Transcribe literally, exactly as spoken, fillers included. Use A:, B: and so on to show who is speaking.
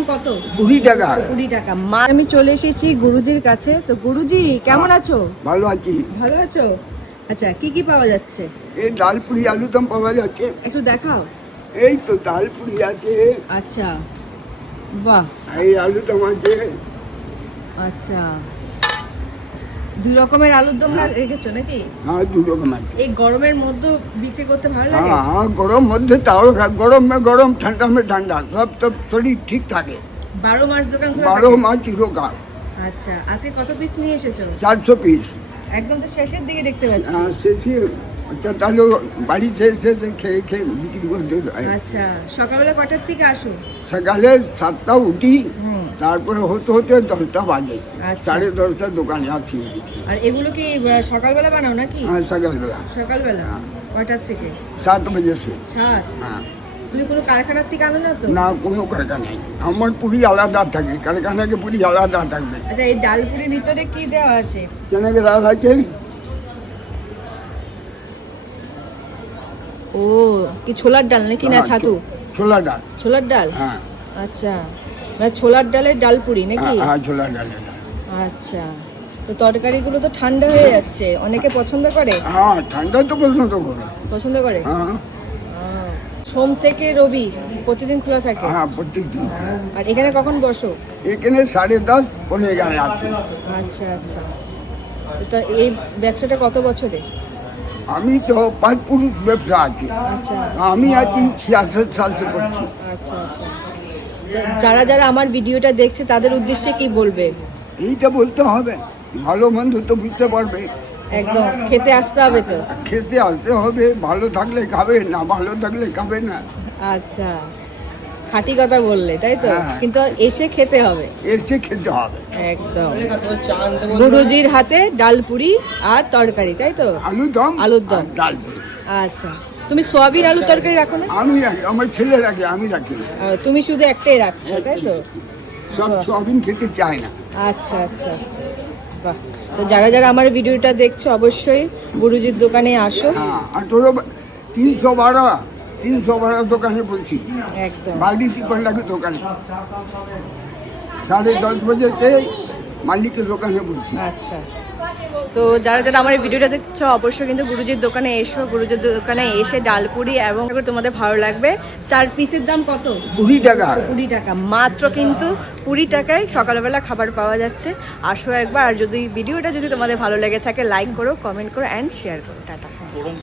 A: কত?
B: কুড়ি টাকা।
A: কুড়ি টাকা। মা আমি চলে এসেছি গুরুজির কাছে। তো গুরুজি কেমন আছো?
B: ভালো আছি।
A: ভালো আছো? আচ্ছা, কি কি পাওয়া যাচ্ছে?
B: এই ডাল পুরি আলুদম পাওয়া যাচ্ছে।
A: একটু দেখাও।
B: এই তো ডাল পুরি আছে।
A: আচ্ছা, বাহ।
B: এই আলুদম আছে।
A: আচ্ছা, দুই রকমের আলুর দম রেখেছো নাকি?
B: হ্যাঁ, দু রকম আছে।
A: এই গরমের মধ্যে বিক্রি করতে ভালো লাগে?
B: हाँ हाँ, गरम मध्य ताओ गरम में गरम, ठंडा में ठंडा, सब तब शरीर ठीक থাকে।
A: বারো মাস দোকান খোলা
B: बारह
A: থাকে?
B: मास चिरकाल।
A: আচ্ছা, আজকে কত পিস নিয়ে এসেছো?
B: चार सौ पीस।
A: একদম তো শেষের দিকে দেখতে পাচ্ছি।
B: हाँ, শেষে আচ্ছা তাহলে বাড়িতে এসে খেয়ে খেয়ে বিক্রি করতে হয়।
A: আচ্ছা, সকালবেলা কটার থেকে আসো?
B: সকালে সাতটা উঠি,
A: হুম।
B: তারপরে হতে হতে দশটা বাজে।
A: আচ্ছা।
B: সাড়ে দশটা দোকানে আছি।
A: আর এগুলো কি আহ, সকালবেলা বানাও নাকি?
B: হ্যাঁ, সকালবেলা
A: সকালবেলা
B: হ্যাঁ।
A: কয়টার থেকে?
B: সাত বাজে সে।
A: সাত।
B: হ্যাঁ,
A: তুমি কোনো কারখানার থেকে আনো না তো?
B: না কোনো কারখানা নেই, আমার পুরি আলাদা থাকে, কারখানাকে পুরি আলাদা থাকবে।
A: আচ্ছা, এই ডাল পুরির ভিতরে কি দেওয়া আছে?
B: চেনাকে ডাল আছে।
A: ও, কি ছোলার ডাল নাকি না
B: হ্যাঁ,
A: ছাতু?
B: ছোলা ডাল।
A: ছোলার ডাল।
B: হ্যাঁ
A: আচ্ছা, মানে ছোলার ডালের ডাল পুরি নাকি?
B: হ্যাঁ, হ্যাঁ, ছোলা ডাল।
A: আচ্ছা, তো তরকারিগুলো তো ঠান্ডা হয়ে যাচ্ছে, অনেকে পছন্দ করে।
B: হ্যাঁ, ঠান্ডা তো পছন্দ করে।
A: পছন্দ করে।
B: হ্যাঁ
A: আহ, সোম থেকে রবি প্রতিদিন খোলা থাকে?
B: হ্যাঁ, প্রত্যেক দিন।
A: আর এখানে কখন বসো?
B: এখানে সাড়ে দশ পনেরো এগারো আছে।
A: আচ্ছা আচ্ছা, তা এই ব্যবসাটা কত বছরে?
B: আমি তো পাঁচ পুরুষ ব্যবসা আছি।
A: আচ্ছা
B: আমি আছি ছিয়াশি সাল থেকে করছি।
A: আচ্ছা আচ্ছা, তো যারা যারা আমার ভিডিওটা দেখছে তাদের উদ্দেশ্যে কি বলবে?
B: এইটা বলতে হবে, ভালো মন্দ তো বুঝতে পারবে।
A: একদম খেতে আসতে হবে তো।
B: খেতে আসতে হবে, ভালো থাকলে খাবে, না ভালো থাকলে খাবে না।
A: আচ্ছা, খাঁটি কথা বললে তাই তো,
B: হ্যাঁ।
A: কিন্তু এসে খেতে হবে।
B: এসে খেতে হবে।
A: একদম। গুরুজির হাতে ডাল পুরি আর তরকারি, তাই তো?
B: আলু দম,
A: আলুর দম।
B: আর ডাল পুরি।
A: আচ্ছা, তুমি সোয়াবিন আলু তরকারি রাখো না?
B: আমি রাখি, আমার ছেলে রাখে, আমি রাখি না।
A: আহ, তুমি শুধু একটাই রাখছো তাই তো?
B: সব সোয়াবিন খেতে চায় না।
A: আচ্ছা আচ্ছা আচ্ছা, বাহ। তো যারা যারা আমার ভিডিওটা দেখছো অবশ্যই গুরুজির দোকানে আসো।
B: হ্যাঁ, আর তোর তিনশো বারো তিনশো বারো দোকানে বলছি,
A: একদম।
B: বাড়ি তিপান্ডাকে দোকানে সাড়ে দশ বাজেতে মালিকের দোকানে বলছি।
A: আচ্ছা, তো যারা যারা আমার এই ভিডিওটা দেখছো অবশ্যই কিন্তু গুরুজির দোকানে এসো। গুরুজির দোকানে এসে ডালপুরি এবং তোমাদের ভালো লাগবে। চার পিসের দাম কত?
B: কুড়ি টাকা।
A: কুড়ি টাকা মাত্র, কিন্তু কুড়ি টাকায় সকালবেলা খাবার পাওয়া যাচ্ছে। আসো একবার। আর যদি ভিডিওটা যদি তোমাদের ভালো লেগে থাকে লাইক করো, কমেন্ট করো অ্যান্ড শেয়ার করো। টাটা।